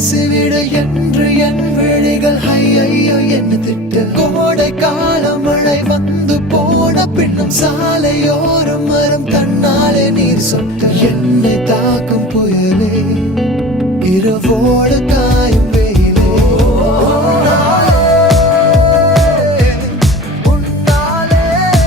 பேசிவிட என்று என் விழிகள் ஐயோ என்ன திட்ட கோடை கால மழை வந்து போன பின்னும் சாலையோரம் மரம் தன்னாலே நீர் சொட்ட என்னை தாக்கும் புயலே இரவோடு